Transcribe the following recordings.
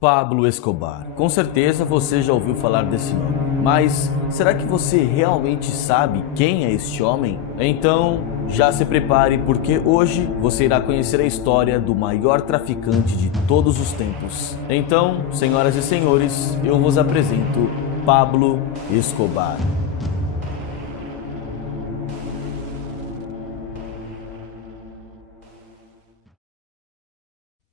Pablo Escobar. Com certeza você já ouviu falar desse nome, mas será que você realmente sabe quem é este homem? Então, já se prepare porque hoje você irá conhecer a história do maior traficante de todos os tempos. Então, senhoras e senhores, eu vos apresento Pablo Escobar.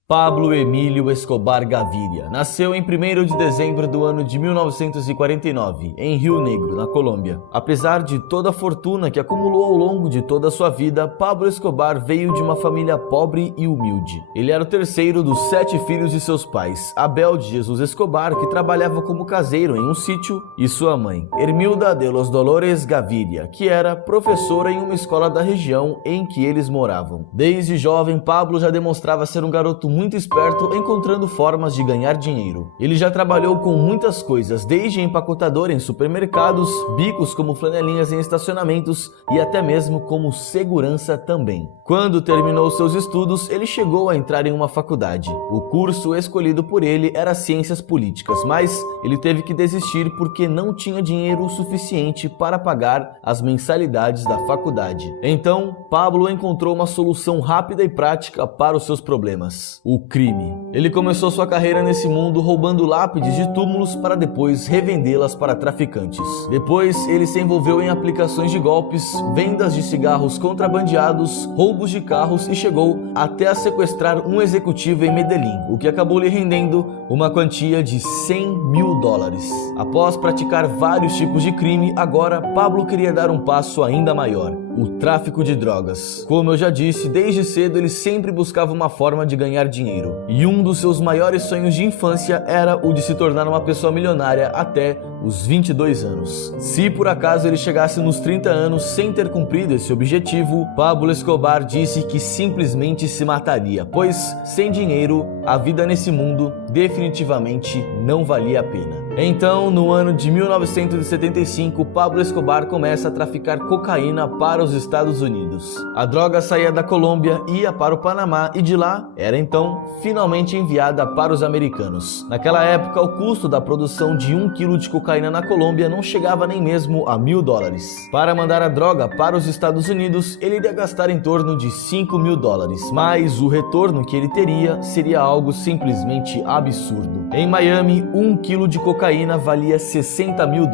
Pablo Emílio Escobar Gaviria nasceu em 1º de dezembro do ano de 1949, em Rio Negro, na Colômbia. Apesar de toda a fortuna que acumulou ao longo de toda a sua vida, Pablo Escobar veio de uma família pobre e humilde. Ele era o terceiro dos 7 filhos de seus pais, Abel de Jesus Escobar, que trabalhava como caseiro em um sítio, e sua mãe, Hermilda de los Dolores Gaviria, que era professora em uma escola da região em que eles moravam. Desde jovem, Pablo já demonstrava ser um garoto muito esperto, encontrando formas de ganhar dinheiro. Ele já trabalhou com muitas coisas, desde empacotador em supermercados, bicos como flanelinhas em estacionamentos e até mesmo como segurança também. Quando terminou seus estudos, ele chegou a entrar em uma faculdade. O curso escolhido por ele era Ciências Políticas, mas ele teve que desistir porque não tinha dinheiro suficiente para pagar as mensalidades da faculdade. Então, Pablo encontrou uma solução rápida e prática para os seus problemas: o crime. Ele começou sua carreira nesse mundo roubando lápides de túmulos para depois revendê-las para traficantes. Depois, ele se envolveu em aplicações de golpes, vendas de cigarros contrabandeados, roubos de carros e chegou até a sequestrar um executivo em Medellín, o que acabou lhe rendendo uma quantia de $100 mil. Após praticar vários tipos de crime, agora Pablo queria dar um passo ainda maior: o tráfico de drogas. Como eu já disse, desde cedo ele sempre buscava uma forma de ganhar dinheiro. E um dos seus maiores sonhos de infância era o de se tornar uma pessoa milionária até os 22 anos. Se por acaso ele chegasse nos 30 anos sem ter cumprido esse objetivo, Pablo Escobar disse que simplesmente se mataria, pois sem dinheiro, a vida nesse mundo definitivamente não valia a pena. Então, no ano de 1975, Pablo Escobar começa a traficar cocaína para os Estados Unidos. A droga saía da Colômbia, ia para o Panamá e de lá era então finalmente enviada para os americanos. Naquela época, o custo da produção de 1 quilo de cocaína na Colômbia não chegava nem mesmo a $1.000. Para mandar a droga para os Estados Unidos, ele iria gastar em torno de $5 mil, mas o retorno que ele teria seria algo simplesmente absurdo. Em Miami, 1 quilo de cocaína valia $60 mil,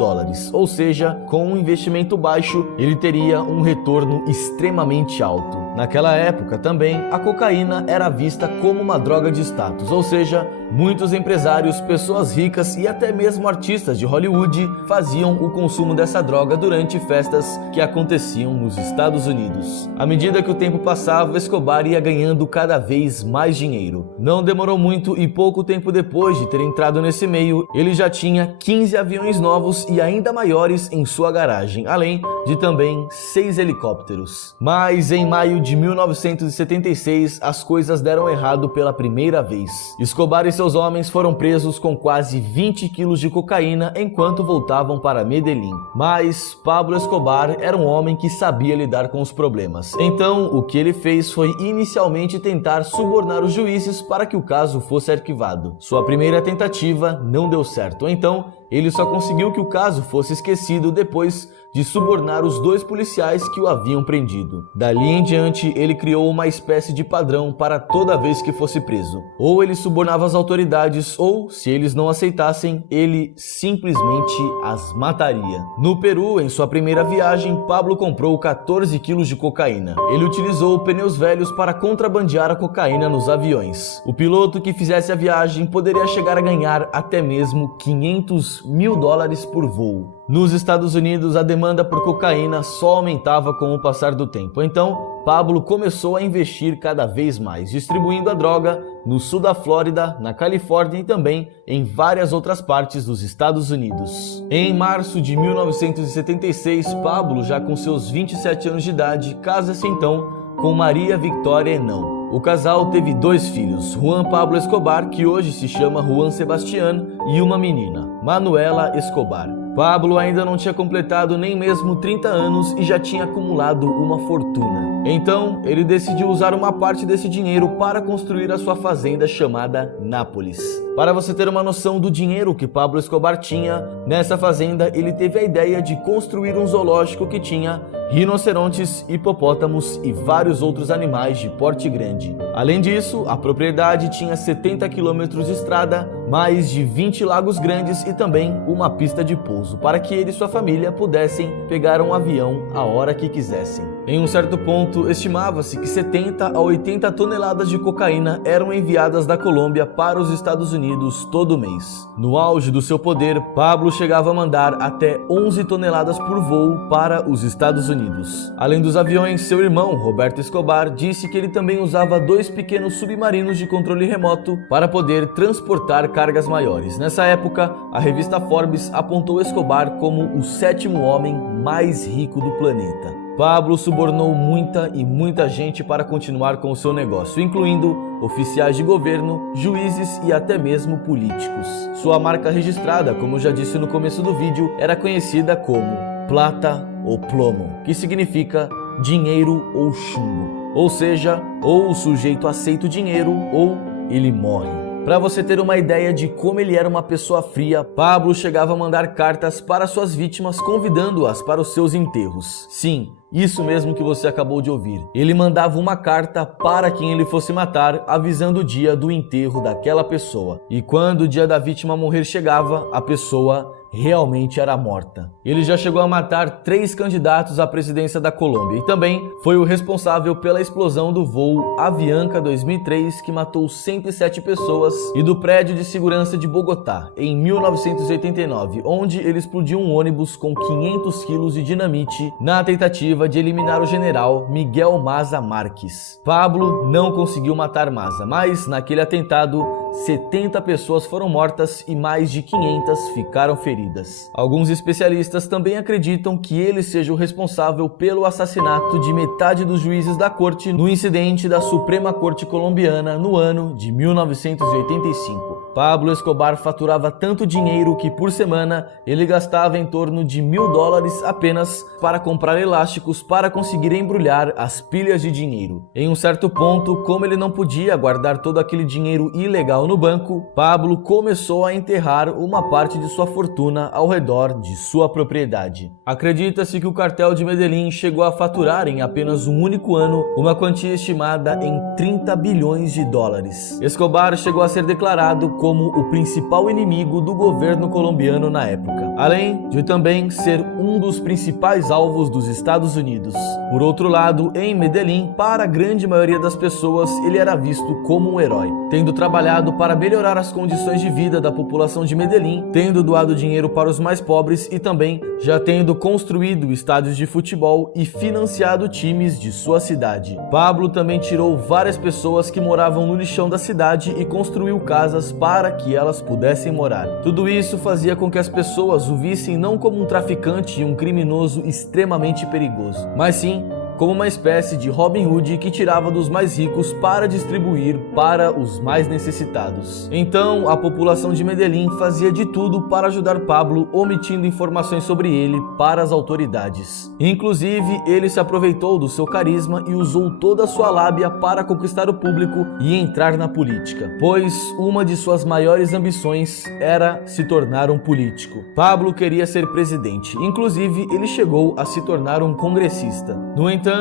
ou seja, com um investimento baixo, ele teria um retorno extremamente alto. Naquela época também, a cocaína era vista como uma droga de status, ou seja, muitos empresários, pessoas ricas e até mesmo artistas de Hollywood faziam o consumo dessa droga durante festas que aconteciam nos Estados Unidos. À medida que o tempo passava, Escobar ia ganhando cada vez mais dinheiro. Não demorou muito e pouco tempo depois de ter entrado nesse meio, ele já tinha 15 aviões novos e ainda maiores em sua garagem, além de também 6 helicópteros. Mas em maio de 1976, as coisas deram errado pela primeira vez. Escobar e seus homens foram presos com quase 20 quilos de cocaína enquanto voltavam para Medellín. Mas Pablo Escobar era um homem que sabia lidar com os problemas. Então, o que ele fez foi inicialmente tentar subornar os juízes para que o caso fosse arquivado. Sua primeira tentativa não deu certo, então ele só conseguiu que o caso fosse esquecido depois de subornar os 2 policiais que o haviam prendido. Dali em diante, ele criou uma espécie de padrão para toda vez que fosse preso. Ou ele subornava as autoridades, ou, se eles não aceitassem, ele simplesmente as mataria. No Peru, em sua primeira viagem, Pablo comprou 14 quilos de cocaína. Ele utilizou pneus velhos para contrabandear a cocaína nos aviões. O piloto que fizesse a viagem poderia chegar a ganhar até mesmo $500 mil por voo. Nos Estados Unidos, a demanda por cocaína só aumentava com o passar do tempo. Então, Pablo começou a investir cada vez mais, distribuindo a droga no sul da Flórida, na Califórnia e também em várias outras partes dos Estados Unidos. Em março de 1976, Pablo, já com seus 27 anos de idade, casa-se então com Maria Victoria Henão. O casal teve 2 filhos, Juan Pablo Escobar, que hoje se chama Juan Sebastián, e uma menina, Manuela Escobar. Pablo ainda não tinha completado nem mesmo 30 anos e já tinha acumulado uma fortuna. Então, ele decidiu usar uma parte desse dinheiro para construir a sua fazenda chamada Nápoles. Para você ter uma noção do dinheiro que Pablo Escobar tinha, nessa fazenda ele teve a ideia de construir um zoológico que tinha rinocerontes, hipopótamos e vários outros animais de porte grande. Além disso, a propriedade tinha 70 quilômetros de estrada, mais de 20 lagos grandes e também uma pista de pouso, para que ele e sua família pudessem pegar um avião a hora que quisessem. Em um certo ponto, estimava-se que 70 a 80 toneladas de cocaína eram enviadas da Colômbia para os Estados Unidos todo mês. No auge do seu poder, Pablo chegava a mandar até 11 toneladas por voo para os Estados Unidos. Além dos aviões, seu irmão, Roberto Escobar, disse que ele também usava 2 pequenos submarinos de controle remoto para poder transportar cargas maiores. Nessa época, a revista Forbes apontou Escobar como o 7º homem mais rico do planeta. Pablo subornou muita gente para continuar com o seu negócio, incluindo oficiais de governo, juízes e até mesmo políticos. Sua marca registrada, como eu já disse no começo do vídeo, era conhecida como plata ou plomo, que significa dinheiro ou chumbo. Ou seja, ou o sujeito aceita o dinheiro ou ele morre. Para você ter uma ideia de como ele era uma pessoa fria, Pablo chegava a mandar cartas para suas vítimas convidando-as para os seus enterros. Sim, isso mesmo que você acabou de ouvir. Ele mandava uma carta para quem ele fosse matar, avisando o dia do enterro daquela pessoa. E quando o dia da vítima morrer chegava, a pessoa realmente era morta. Ele já chegou a matar 3 candidatos à presidência da Colômbia e também foi o responsável pela explosão do voo Avianca 2003, que matou 107 pessoas, e do prédio de segurança de Bogotá, em 1989, onde ele explodiu um ônibus com 500 quilos de dinamite na tentativa de eliminar o general Miguel Maza Marques. Pablo não conseguiu matar Maza, mas naquele atentado 70 pessoas foram mortas e mais de 500 ficaram feridas. Alguns especialistas também acreditam que ele seja o responsável pelo assassinato de metade dos juízes da corte no incidente da Suprema Corte Colombiana no ano de 1985. Pablo Escobar faturava tanto dinheiro que por semana ele gastava em torno de $1.000 apenas para comprar elásticos para conseguir embrulhar as pilhas de dinheiro. Em um certo ponto, como ele não podia guardar todo aquele dinheiro ilegal no banco, Pablo começou a enterrar uma parte de sua fortuna ao redor de sua propriedade. Acredita-se que o cartel de Medellín chegou a faturar em apenas um único ano uma quantia estimada em $30 bilhões. Escobar chegou a ser declarado como o principal inimigo do governo colombiano na época, além de também ser um dos principais alvos dos Estados Unidos. Por outro lado, em Medellín, para a grande maioria das pessoas, ele era visto como um herói, tendo trabalhado para melhorar as condições de vida da população de Medellín, tendo doado dinheiro para os mais pobres e também já tendo construído estádios de futebol e financiado times de sua cidade. Pablo também tirou várias pessoas que moravam no lixão da cidade e construiu casas para que elas pudessem morar. Tudo isso fazia com que as pessoas o vissem não como um traficante e um criminoso extremamente perigoso, mas sim como uma espécie de Robin Hood que tirava dos mais ricos para distribuir para os mais necessitados. Então, a população de Medellín fazia de tudo para ajudar Pablo, omitindo informações sobre ele para as autoridades. Inclusive, ele se aproveitou do seu carisma e usou toda a sua lábia para conquistar o público e entrar na política, pois uma de suas maiores ambições era se tornar um político. Pablo queria ser presidente, inclusive ele chegou a se tornar um congressista. No entanto,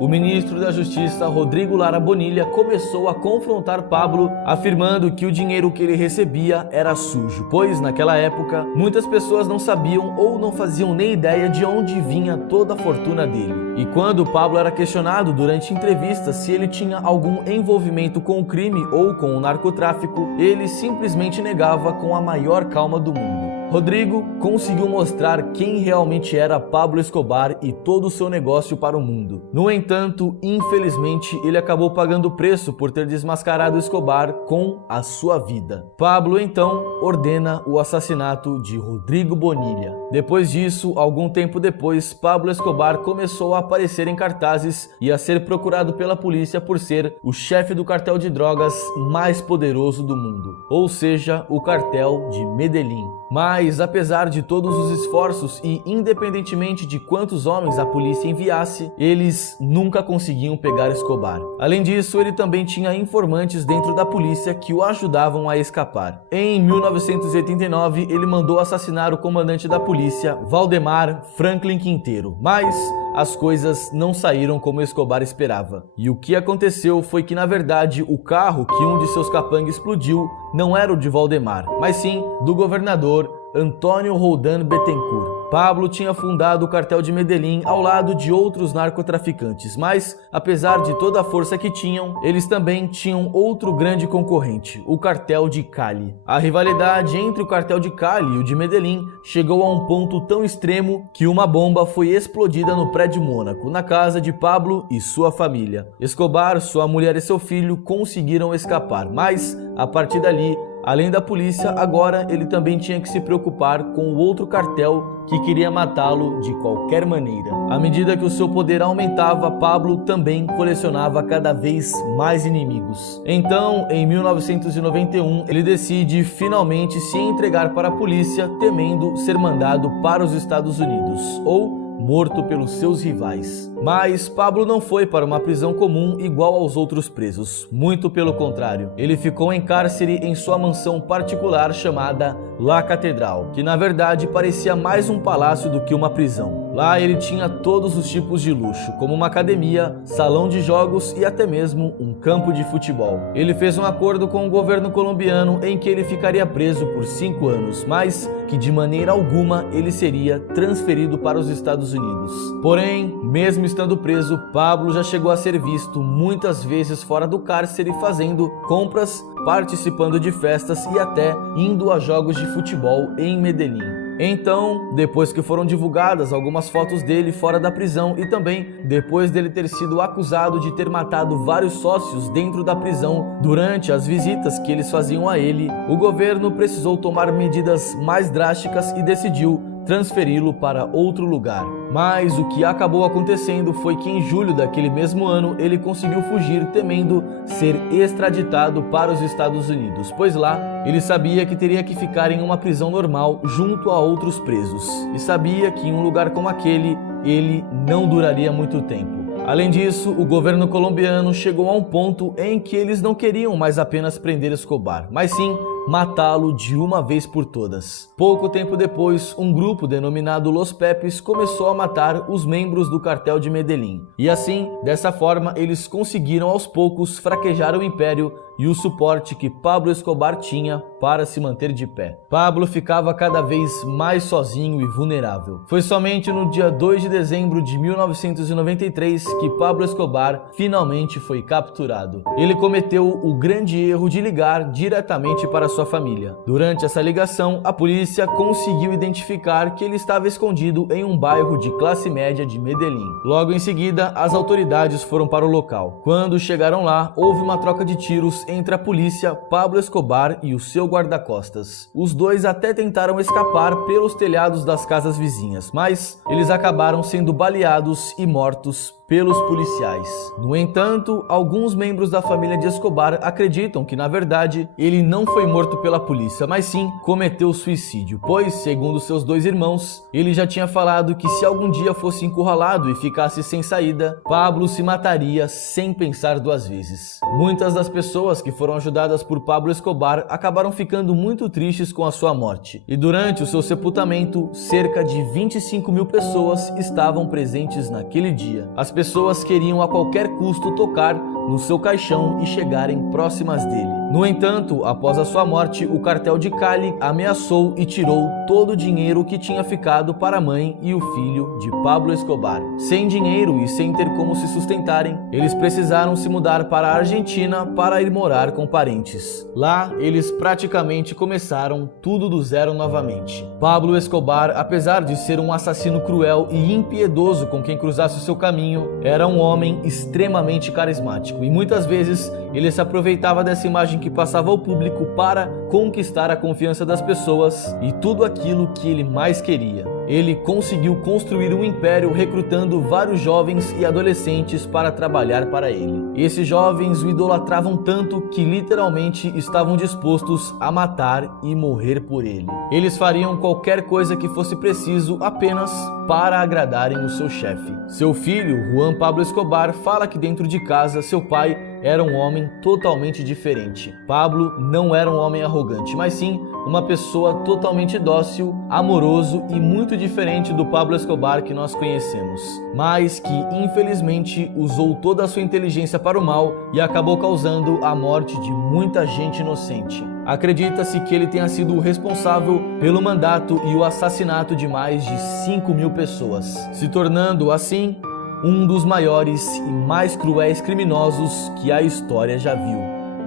o ministro da Justiça, Rodrigo Lara Bonilla, começou a confrontar Pablo, afirmando que o dinheiro que ele recebia era sujo, pois naquela época muitas pessoas não sabiam ou não faziam nem ideia de onde vinha toda a fortuna dele. E quando Pablo era questionado durante entrevistas se ele tinha algum envolvimento com o crime ou com o narcotráfico, ele simplesmente negava com a maior calma do mundo. Rodrigo conseguiu mostrar quem realmente era Pablo Escobar e todo o seu negócio para o mundo. No entanto, infelizmente, ele acabou pagando o preço por ter desmascarado Escobar com a sua vida. Pablo, então, ordena o assassinato de Rodrigo Bonilla. Depois disso, algum tempo depois, Pablo Escobar começou a aparecer em cartazes e a ser procurado pela polícia por ser o chefe do cartel de drogas mais poderoso do mundo, ou seja, o cartel de Medellín. Mas Mas, apesar de todos os esforços e independentemente de quantos homens a polícia enviasse, eles nunca conseguiam pegar Escobar. Além disso, ele também tinha informantes dentro da polícia que o ajudavam a escapar. Em 1989, ele mandou assassinar o comandante da polícia, Valdemar Franklin Quintero, mas as coisas não saíram como Escobar esperava. E o que aconteceu foi que, na verdade, o carro que um de seus capangas explodiu não era o de Valdemar, mas sim do governador Antônio Roldan Bettencourt. Pablo tinha fundado o cartel de Medellín ao lado de outros narcotraficantes, mas, apesar de toda a força que tinham, eles também tinham outro grande concorrente, o cartel de Cali. A rivalidade entre o cartel de Cali e o de Medellín chegou a um ponto tão extremo que uma bomba foi explodida no prédio Mônaco, na casa de Pablo e sua família. Escobar, sua mulher e seu filho conseguiram escapar, mas, a partir dali, além da polícia, agora ele também tinha que se preocupar com o outro cartel que queria matá-lo de qualquer maneira. À medida que o seu poder aumentava, Pablo também colecionava cada vez mais inimigos. Então, em 1991, ele decide finalmente se entregar para a polícia, temendo ser mandado para os Estados Unidos, ou morto pelos seus rivais. Mas Pablo não foi para uma prisão comum igual aos outros presos, muito pelo contrário. Ele ficou em cárcere em sua mansão particular chamada La Catedral, que na verdade parecia mais um palácio do que uma prisão. Lá ele tinha todos os tipos de luxo, como uma academia, salão de jogos e até mesmo um campo de futebol. Ele fez um acordo com o governo colombiano em que ele ficaria preso por 5 anos, mas que de maneira alguma ele seria transferido para os Estados Unidos. Porém, mesmo estando preso, Pablo já chegou a ser visto muitas vezes fora do cárcere fazendo compras, participando de festas e até indo a jogos de futebol em Medellín. Então, depois que foram divulgadas algumas fotos dele fora da prisão e também depois dele ter sido acusado de ter matado vários sócios dentro da prisão durante as visitas que eles faziam a ele, o governo precisou tomar medidas mais drásticas e decidiu transferi-lo para outro lugar. Mas o que acabou acontecendo foi que em julho daquele mesmo ano ele conseguiu fugir temendo ser extraditado para os Estados Unidos, pois lá ele sabia que teria que ficar em uma prisão normal junto a outros presos e sabia que em um lugar como aquele ele não duraria muito tempo. Além disso, o governo colombiano chegou a um ponto em que eles não queriam mais apenas prender Escobar, mas sim matá-lo de uma vez por todas. Pouco tempo depois, um grupo denominado Los Pepes começou a matar os membros do cartel de Medellín. E assim, dessa forma, eles conseguiram aos poucos fraquejar o império e o suporte que Pablo Escobar tinha para se manter de pé. Pablo ficava cada vez mais sozinho e vulnerável. Foi somente no dia 2 de dezembro de 1993 que Pablo Escobar finalmente foi capturado. Ele cometeu o grande erro de ligar diretamente para sua família. Durante essa ligação, a polícia conseguiu identificar que ele estava escondido em um bairro de classe média de Medellín. Logo em seguida, as autoridades foram para o local. Quando chegaram lá, houve uma troca de tiros entre a polícia, Pablo Escobar e o seu guarda-costas. Os dois até tentaram escapar pelos telhados das casas vizinhas, mas eles acabaram sendo baleados e mortos pelos policiais. No entanto, alguns membros da família de Escobar acreditam que, na verdade, ele não foi morto pela polícia, mas sim cometeu suicídio, pois, segundo seus 2 irmãos, ele já tinha falado que se algum dia fosse encurralado e ficasse sem saída, Pablo se mataria sem pensar 2 vezes. Muitas das pessoas que foram ajudadas por Pablo Escobar acabaram ficando muito tristes com a sua morte, e durante o seu sepultamento, cerca de 25 mil pessoas estavam presentes naquele dia. As pessoas queriam a qualquer custo tocar no seu caixão e chegarem próximas dele. No entanto, após a sua morte, o cartel de Cali ameaçou e tirou todo o dinheiro que tinha ficado para a mãe e o filho de Pablo Escobar. Sem dinheiro e sem ter como se sustentarem, eles precisaram se mudar para a Argentina para ir morar com parentes. Lá, eles praticamente começaram tudo do zero novamente. Pablo Escobar, apesar de ser um assassino cruel e impiedoso com quem cruzasse o seu caminho, era um homem extremamente carismático e muitas vezes ele se aproveitava dessa imagem que passava ao público para conquistar a confiança das pessoas e tudo aquilo que ele mais queria. Ele conseguiu construir um império recrutando vários jovens e adolescentes para trabalhar para ele. Esses jovens o idolatravam tanto que literalmente estavam dispostos a matar e morrer por ele. Eles fariam qualquer coisa que fosse preciso apenas para agradarem o seu chefe. Seu filho, Juan Pablo Escobar, fala que dentro de casa seu pai era um homem totalmente diferente. Pablo não era um homem arrogante, mas sim uma pessoa totalmente dócil, amoroso e muito diferente do Pablo Escobar que nós conhecemos, mas que infelizmente usou toda a sua inteligência para o mal e acabou causando a morte de muita gente inocente. Acredita-se que ele tenha sido o responsável pelo mandato e o assassinato de mais de 5.000 pessoas, se tornando assim um dos maiores e mais cruéis criminosos que a história já viu.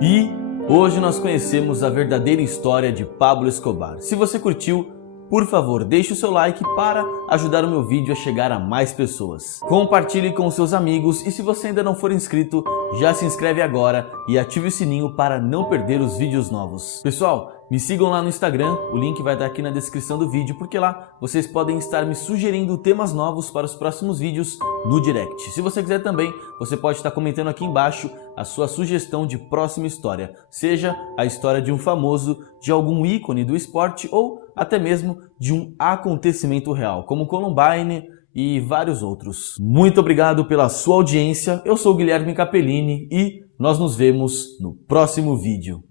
E hoje nós conhecemos a verdadeira história de Pablo Escobar. Se você curtiu, por favor, deixe o seu like para ajudar o meu vídeo a chegar a mais pessoas. Compartilhe com seus amigos e se você ainda não for inscrito, já se inscreve agora e ative o sininho para não perder os vídeos novos. Pessoal, me sigam lá no Instagram, o link vai estar aqui na descrição do vídeo, porque lá vocês podem estar me sugerindo temas novos para os próximos vídeos no direct. Se você quiser também, você pode estar comentando aqui embaixo a sua sugestão de próxima história, seja a história de um famoso, de algum ícone do esporte ou até mesmo de um acontecimento real, como Columbine e vários outros. Muito obrigado pela sua audiência, eu sou o Guilherme Capellini e nós nos vemos no próximo vídeo.